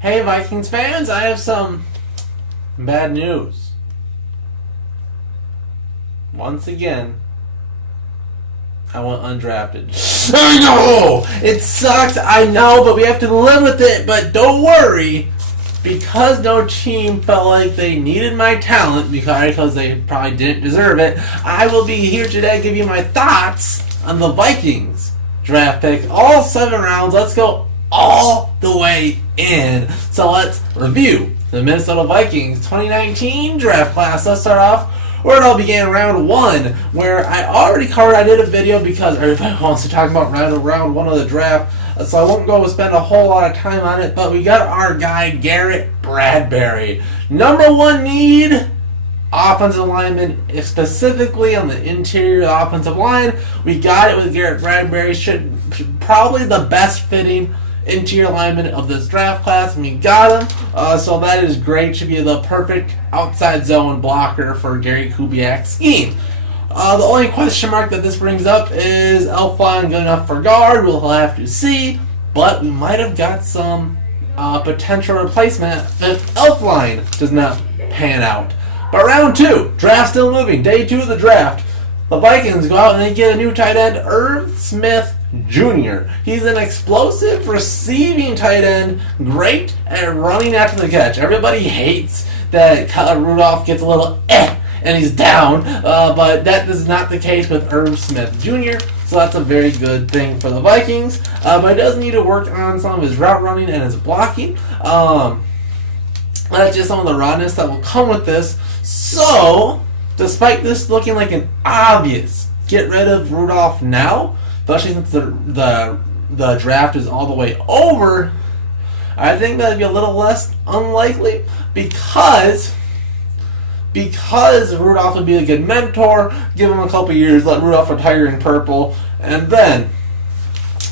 Hey Vikings fans, I have some bad news. Once again, I went undrafted. I know! It sucks, I know, but we have to live with it. But don't worry, because no team felt like they needed my talent, because they probably didn't deserve it, I will be here today to give you my thoughts on the Vikings draft picks. All 7 rounds. Let's go all the way in. So let's review the Minnesota Vikings 2019 draft class. Let's start off where it all began, round 1, where I already covered. I did a video because everybody wants to talk about round 1 of the draft, so I won't go spend a whole lot of time on it, but we got our guy Garrett Bradbury. Number 1 need, offensive lineman, specifically on the interior offensive line. We got it with Garrett Bradbury. Should probably the best fitting interior lineman of this draft class, and we got him. So that is great. Should be the perfect outside zone blocker for Gary Kubiak's scheme. The only question mark that this brings up is Elflein good enough for guard? We'll have to see, but we might have got some potential replacement if Elflein does not pan out. But round 2, draft still moving. Day 2 of the draft. The Vikings go out and they get a new tight end, Irv Smith Jr. He's an explosive receiving tight end, great at running after the catch. Everybody hates that Rudolph gets a little and he's down, but that is not the case with Irv Smith Jr., so that's a very good thing for the Vikings. But he does need to work on some of his route running and his blocking. That's just some of the rawness that will come with this. So, despite this looking like an obvious get rid of Rudolph now, especially since the draft is all the way over, I think that'd be a little less unlikely because Rudolph would be a good mentor. Give him a couple years, let Rudolph retire in purple, and then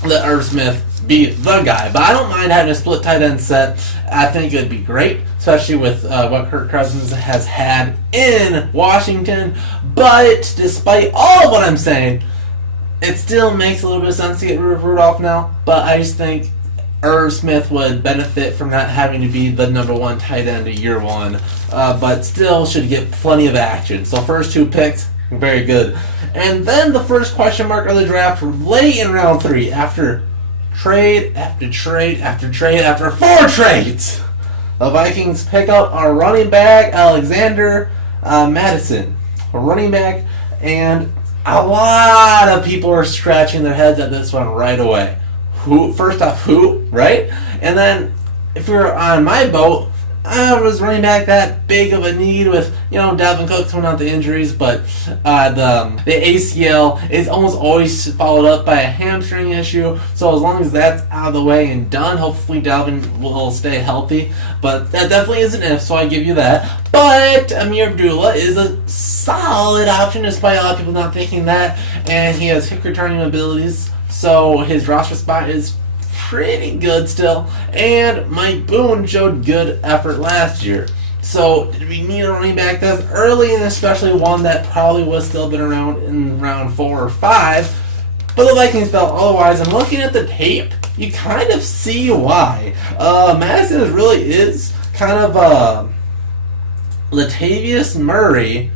let Irv Smith be the guy. But I don't mind having a split tight end set. I think it would be great, especially with what Kirk Cousins has had in Washington. But despite all of what I'm saying, it still makes a little bit of sense to get rid of Rudolph now. But I just think Irv Smith would benefit from not having to be the number 1 tight end of year 1, but still should get plenty of action. So first 2 picks, very good. And then the first question mark of the draft, late in round 3, after trade after trade after trade after 4 trades, the Vikings pick up our running back, Alexander Madison, a running back, and a lot of people are scratching their heads at this one right away. First off, who, right? And then, if you're on my boat, I was running back that big of a need with, Dalvin Cook coming out the injuries, but the ACL is almost always followed up by a hamstring issue. So as long as that's out of the way and done, hopefully Dalvin will stay healthy. But that definitely is an if, so I give you that. But Amir Abdullah is a solid option, despite a lot of people not thinking that, and he has kick returning abilities. So his roster spot is pretty good still. And Mike Boone showed good effort last year. So did we need a running back that's early, and especially one that probably would still been around in round 4 or 5? But the Vikings felt otherwise. And looking at the tape, you kind of see why. Madison really is kind of Latavius Murray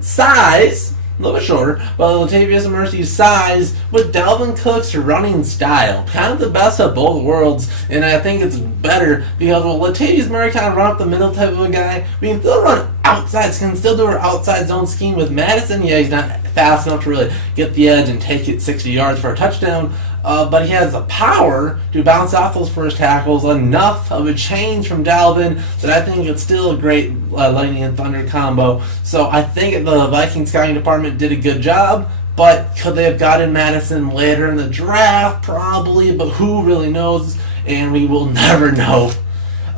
size. A little bit shorter, but Latavius Murphy's size with Dalvin Cook's running style. Kind of the best of both worlds, and I think it's better because Latavius Murray kind of run up the middle type of a guy. We can still run outside, can still do our outside zone scheme with Madison. Yeah, he's not fast enough to really get the edge and take it 60 yards for a touchdown, but he has the power to bounce off those first tackles, enough of a change from Dalvin that I think it's still a great lightning and thunder combo. So I think the Vikings scouting department did a good job, but could they have gotten Madison later in the draft? Probably, but who really knows? And we will never know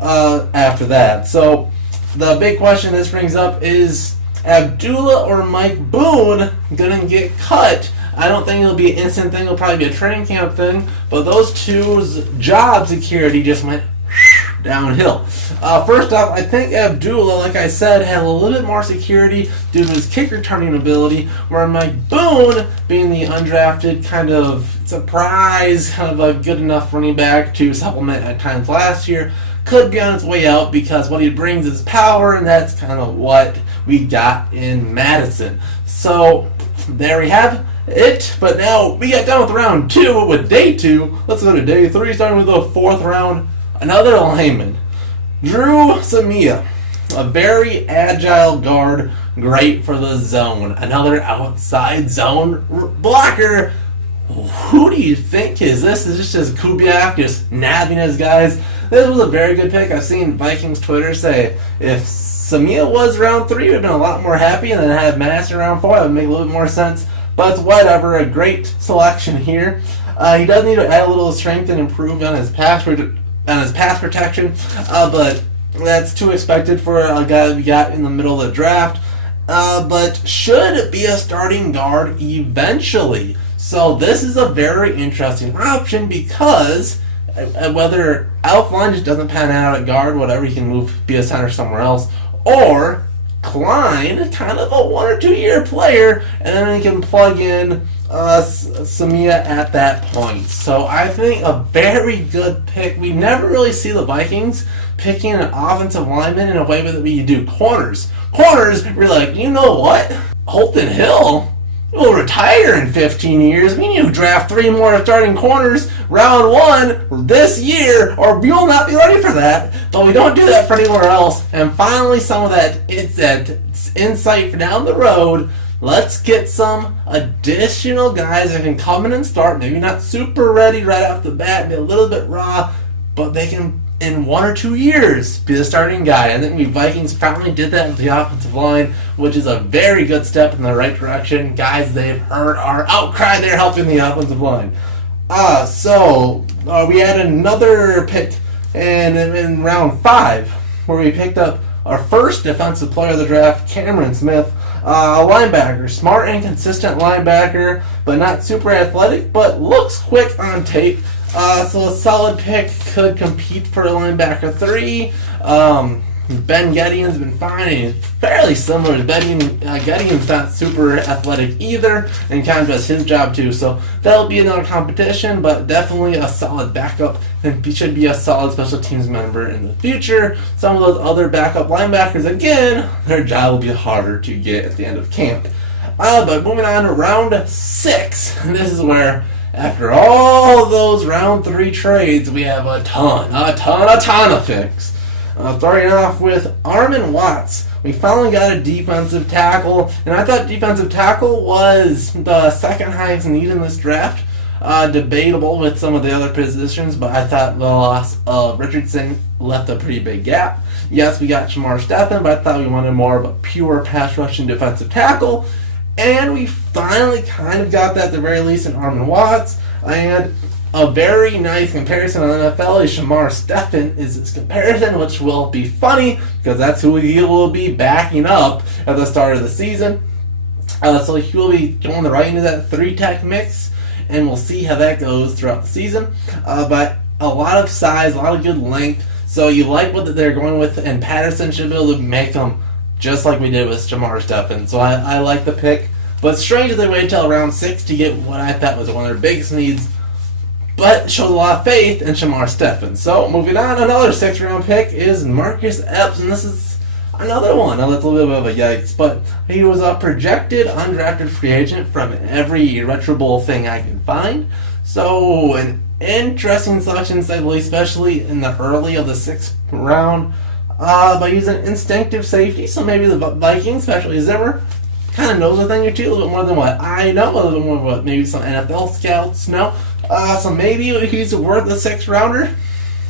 after that. So the big question this brings up is Abdullah or Mike Boone gonna get cut? I don't think it'll be an instant thing. It'll probably be a training camp thing. But those two's job security just went downhill. First off, I think Abdullah, like I said, had a little bit more security due to his kick returning ability, where Mike Boone, being the undrafted kind of surprise, kind of a good enough running back to supplement at times last year, could be on its way out because what he brings is power, and that's kind of what we got in Madison. So there we have it. But now we get done with round 2 with day 2. Let's go to day 3, starting with the 4th round. Another lineman, Drew Samia, a very agile guard, great for the zone. Another outside zone blocker. Who do you think is this? Is this just Kubiak just nabbing his guys? This was a very good pick. I've seen Vikings Twitter say if Samia was round 3, we'd have been a lot more happy, and then have Madison round 4. That would make a little bit more sense. But it's whatever. A great selection here. He does need to add a little strength and improve on his pass protection, but that's too expected for a guy that we got in the middle of the draft. But should be a starting guard eventually. So this is a very interesting option because whether Alf Line just doesn't pan out at guard, whatever, he can be a center somewhere else, or Klein, kind of a 1 or 2 year player, and then he can plug in Samia at that point. So I think a very good pick. We never really see the Vikings picking an offensive lineman in a way that we do corners. Corners, we're like, you know what? Holton Hill will retire in 15 years. We need to draft 3 more starting corners round 1 this year, or we will not be ready for that. But we don't do that for anywhere else. And finally, some of that insight for down the road. Let's get some additional guys that can come in and start. Maybe not super ready right off the bat, be a little bit raw, but they can, in 1 or 2 years, be the starting guy. I think we Vikings finally did that with the offensive line, which is a very good step in the right direction. Guys they've heard our outcry, they're helping the offensive line. So we had another pick in round 5, where we picked up our first defensive player of the draft, Cameron Smith, a linebacker, smart and consistent linebacker, but not super athletic, but looks quick on tape. So a solid pick, could compete for linebacker 3. Ben Gedeon's been fine, and he's fairly similar to Gedeon's not super athletic either, and kind of does his job too. So that'll be another competition, but definitely a solid backup, and he should be a solid special teams member in the future. Some of those other backup linebackers, again, their job will be harder to get at the end of camp. But moving on to round 6, and this is where, after all those round 3 trades, we have a ton of picks. Starting off with Armin Watts. We finally got a defensive tackle, and I thought defensive tackle was the second highest need in this draft. Debatable with some of the other positions, but I thought the loss of Richardson left a pretty big gap. Yes, we got Shamar Stephen, but I thought we wanted more of a pure pass rushing defensive tackle. And we finally kind of got that at the very least in Armin Watts. And a very nice comparison on NFL is Shamar Stephen is his comparison, which will be funny because that's who he will be backing up at the start of the season. So he will be going right into that 3-tech mix, and we'll see how that goes throughout the season. But a lot of size, a lot of good length. So you like what they're going with, and Patterson should be able to make them just like we did with Shamar Stephen. So I like the pick. But strange that they waited until round 6 to get what I thought was one of their biggest needs, but showed a lot of faith in Shamar Stephen. So moving on, another 6th-round pick is Marcus Epps, and this is another one. Now that's a little bit of a yikes, but he was a projected undrafted free agent from every Retro Bowl thing I can find. So an interesting selection, especially in the early of the 6th round. But he's an instinctive safety, so maybe the Vikings, especially Zimmer, kind of knows a thing or two, a little bit more than what I know, a little bit more than what maybe some NFL scouts know. So maybe he's worth a 6th rounder.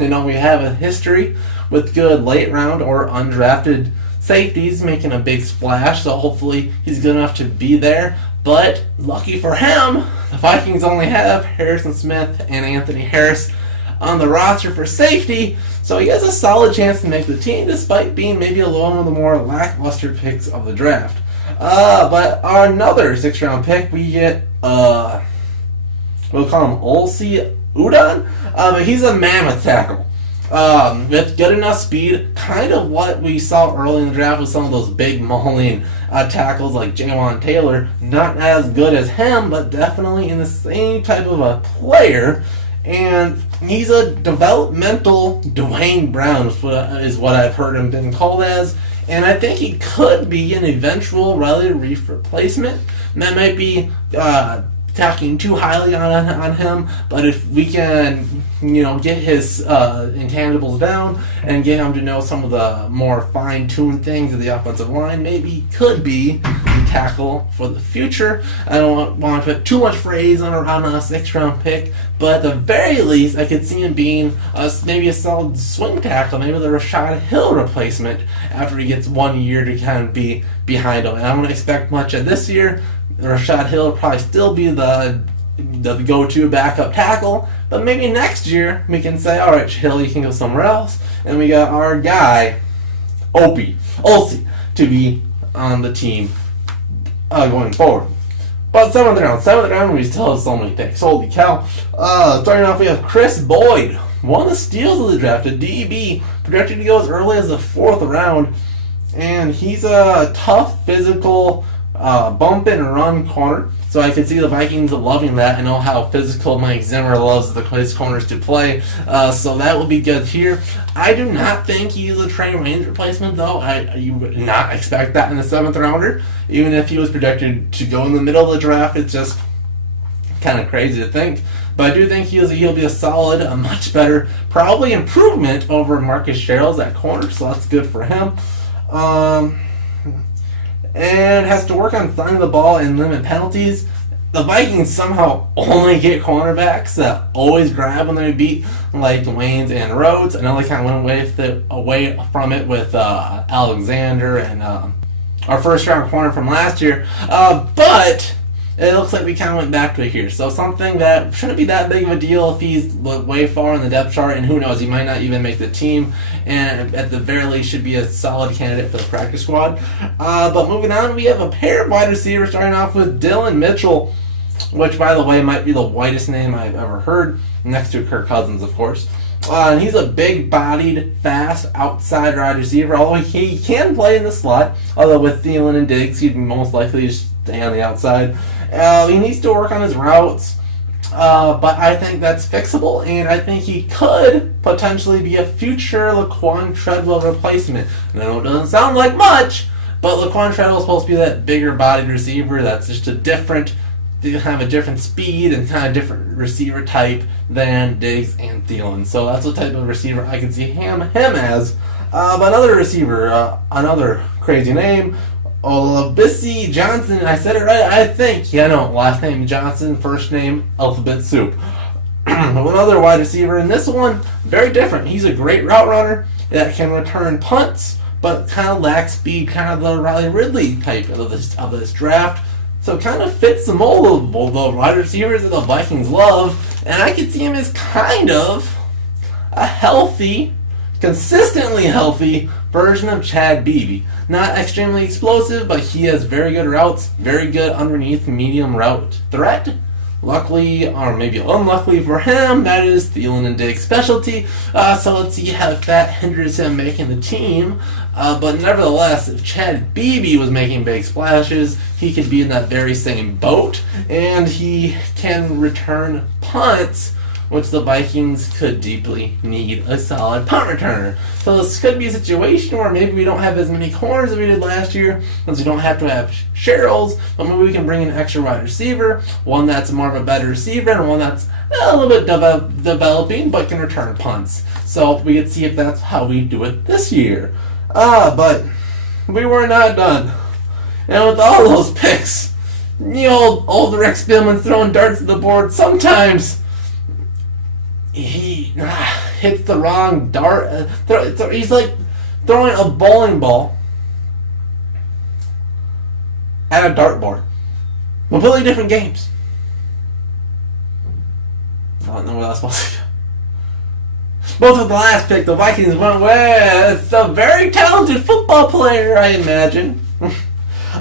You know, we have a history with good late round or undrafted safeties making a big splash, so hopefully he's good enough to be there. But lucky for him, the Vikings only have Harrison Smith and Anthony Harris on the roster for safety, so he has a solid chance to make the team despite being maybe one of the more lackluster picks of the draft. But another 6th-round pick, we get, we'll call him Olsi Udon. But he's a mammoth tackle. With good enough speed, kind of what we saw early in the draft with some of those big mauling tackles like Jawan Taylor. Not as good as him, but definitely in the same type of a player. And he's a developmental Dwayne Brown, is what I've heard him been called as. And I think he could be an eventual Riley Reef replacement. And that might be talking too highly on him, but if we can, get his intangibles down and get him to know some of the more fine-tuned things of the offensive line, maybe he could be the tackle for the future. I don't want to put too much praise on a 6th-round pick, but at the very least, I could see him being maybe a solid swing tackle, maybe the Rashad Hill replacement after he gets 1 year to kind of be behind him. And I don't expect much of this year. Rashad Hill will probably still be the go-to backup tackle, but maybe next year we can say, all right, Hill, you can go somewhere else, and we got our guy, Olsey, to be on the team going forward. But 7th round, we still have so many picks. Holy cow. Starting off, we have Chris Boyd, one of the steals of the draft, a DB, projected to go as early as the 4th round, and he's a tough, physical, bump and run corner, so I could see the Vikings loving that. I know how physical Mike Zimmer loves his corners to play, so that will be good here. I do not think he's a Trey Waynes replacement, though. You would not expect that in the 7th rounder, even if he was projected to go in the middle of the draft. It's just kind of crazy to think. But I do think he'll be a much better, probably improvement over Marcus Sherrills at corner, so that's good for him. And has to work on finding the ball and limit penalties. The Vikings somehow only get cornerbacks that always grab when they beat, like Waynes and Rhodes. I know they kind of went away from it with Alexander and our first-round corner from last year. But it looks like we kind of went back to it here. So something that shouldn't be that big of a deal if he's way far in the depth chart, and who knows, he might not even make the team, and at the very least should be a solid candidate for the practice squad. But moving on, we have a pair of wide receivers, starting off with Dylan Mitchell, which, by the way, might be the whitest name I've ever heard, next to Kirk Cousins, of course. And he's a big-bodied, fast, outside wide receiver, although he can play in the slot, although with Thielen and Diggs, he'd most likely just stay on the outside. He needs to work on his routes, but I think that's fixable, and I think he could potentially be a future Laquan Treadwell replacement. And I know it doesn't sound like much, but Laquan Treadwell is supposed to be that bigger-bodied receiver that's just a different speed and kind of different receiver type than Diggs and Thielen. So that's the type of receiver I can see him as. But another receiver, another crazy name, Olabisi Johnson. I said it right, I think. Yeah, no, last name Johnson, first name alphabet soup. Another wide receiver, and this one, very different. He's a great route runner that can return punts, but kind of lacks speed, kind of the Riley Ridley type of this draft. So it kind of fits the mold of the wide receivers that the Vikings love, and I could see him as kind of a healthy, consistently healthy version of Chad Beebe. Not extremely explosive, but he has very good routes, very good underneath medium route threat. Luckily, or maybe unluckily for him, that is Thielen and Diggs' specialty. So let's see if that hinders him making the team. But nevertheless, if Chad Beebe was making big splashes, he could be in that very same boat, and he can return punts, which the Vikings could deeply need a solid punt returner. So this could be a situation where maybe we don't have as many corners as we did last year, since we don't have to have Sherrills, but maybe we can bring in an extra wide receiver, one that's more of a better receiver, and one that's a little bit developing, but can return punts. So we could see if that's how we do it this year. But we were not done. And with all those picks, the old Rick Spielman throwing darts at the board, sometimes he hits the wrong dart. He's like throwing a bowling ball at a dartboard. Completely different games. I don't know where that's supposed to go. Both with the last pick, the Vikings went with a very talented football player, I imagine.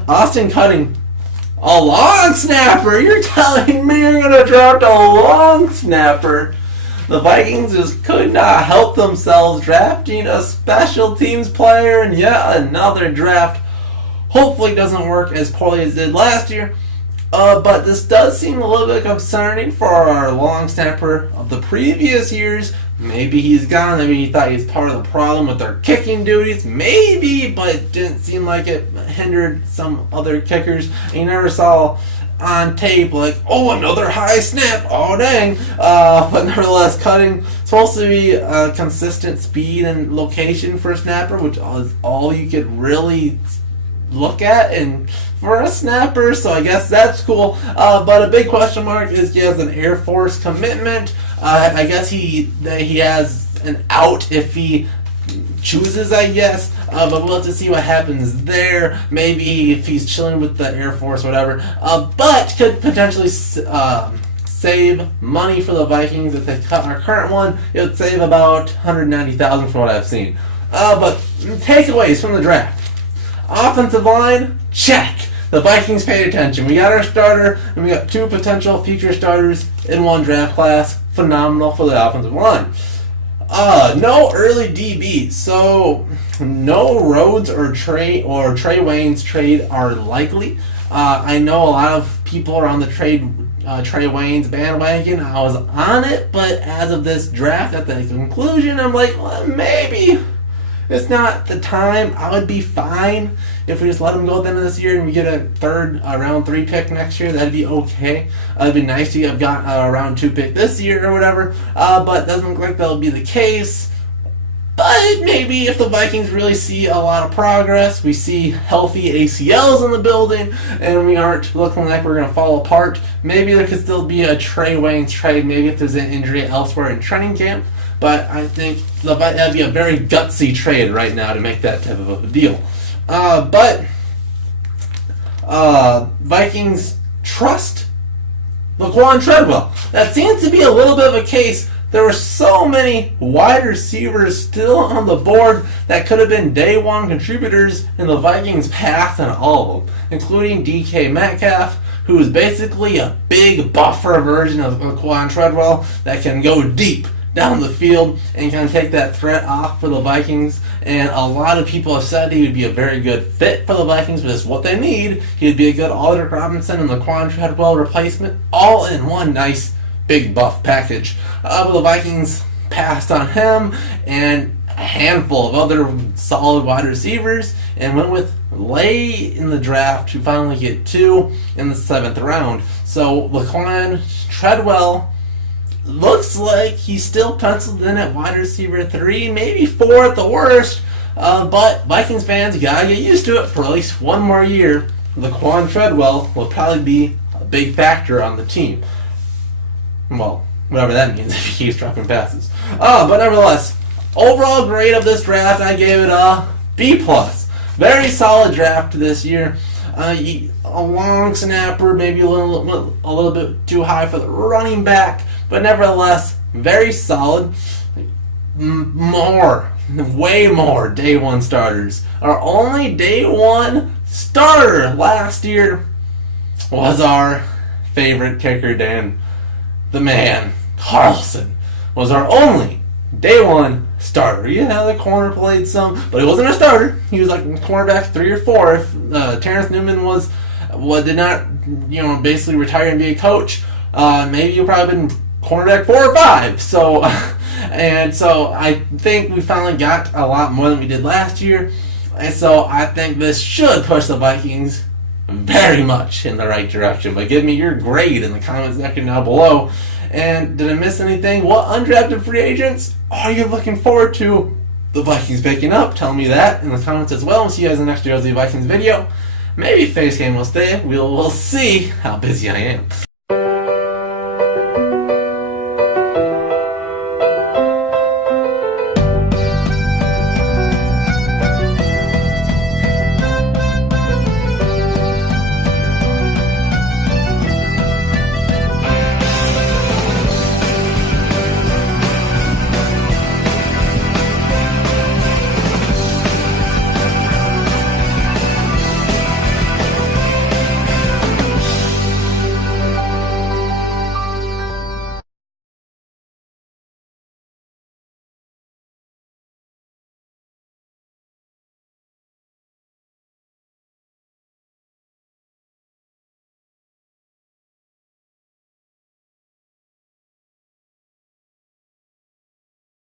Austin Cutting. A long snapper? You're telling me you're going to draft a long snapper? The Vikings just could not help themselves drafting a special teams player in yet another draft. Hopefully it doesn't work as poorly as it did last year. But this does seem a little bit concerning for our long snapper of the previous years. Maybe he's gone. Maybe he thought he was part of the problem with their kicking duties. Maybe, but it didn't seem like it hindered some other kickers. And you never saw on tape like, oh, another high snap. Oh, dang. But nevertheless, cutting supposed to be a consistent speed and location for a snapper, which is all you could really look at and for a snapper, so I guess that's cool. But a big question mark is he has an Air Force commitment. I guess he has an out if he chooses, I guess. But we'll have to see what happens there. Maybe if he's chilling with the Air Force or whatever. But could potentially save money for the Vikings if they cut our current one. It would save about $190,000 from what I've seen. But takeaways from the draft. Offensive line, check. The Vikings paid attention. We got our starter, and we got 2 potential future starters in one draft class. Phenomenal for the offensive line. No early DB, so no Rhodes or Trey Wayne's trade are likely. I know a lot of people are on the Trey Wayne's bandwagon. I was on it, but as of this draft, at the conclusion, I'm like, well, maybe it's not the time. I would be fine if we just let him go at the end of this year and we get a round 3 pick next year. That'd be okay. It'd be nice to have got a round 2 pick this year or whatever. But it doesn't look like that'll be the case. But maybe if the Vikings really see a lot of progress, we see healthy ACLs in the building, and we aren't looking like we're going to fall apart, maybe there could still be a Trey Wayne's trade, maybe if there's an injury elsewhere in training camp. But I think that'd be a very gutsy trade right now to make that type of a deal. But Vikings trust Laquan Treadwell. That seems to be a little bit of a case. There were so many wide receivers still on the board that could have been day one contributors, and the Vikings passed on all of them, including DK Metcalf, who is basically a big buffer version of Laquan Treadwell that can go deep down the field and can take that threat off for the Vikings. And a lot of people have said he would be a very good fit for the Vikings, but it's what they need. He would be a good Aldrich Robinson and Laquan Treadwell replacement, all in one nice big buff package. But the Vikings passed on him and a handful of other solid wide receivers and went with late in the draft to finally get 2 in the 7th round. So Laquan Treadwell looks like he's still penciled in at wide receiver 3, maybe 4 at the worst. But Vikings fans, you gotta get used to it for at least one more year. Laquan Treadwell will probably be a big factor on the team. Well, whatever that means if he keeps dropping passes. But nevertheless, overall grade of this draft, I gave it a B+. Very solid draft this year. A long snapper, maybe a little bit too high for the running back, but nevertheless, very solid. Way more day one starters. Our only day one starter last year was our favorite kicker, Dan. The man, Carlson, was our only day one starter. Yeah, the corner played some, but he wasn't a starter. He was like cornerback 3 or 4. If Terrence Newman did not, basically retire and be a coach, maybe he'll probably been cornerback 4 or 5. So, and so I think we finally got a lot more than we did last year, and so I think this should push the Vikings very much in the right direction. But give me your grade in the comment section down below. And did I miss anything? What undrafted free agents are you looking forward to the Vikings picking up? Tell me that in the comments as well. And see you guys in the next Jersey Vikings video. Maybe Face Game will stay. We'll see how busy I am.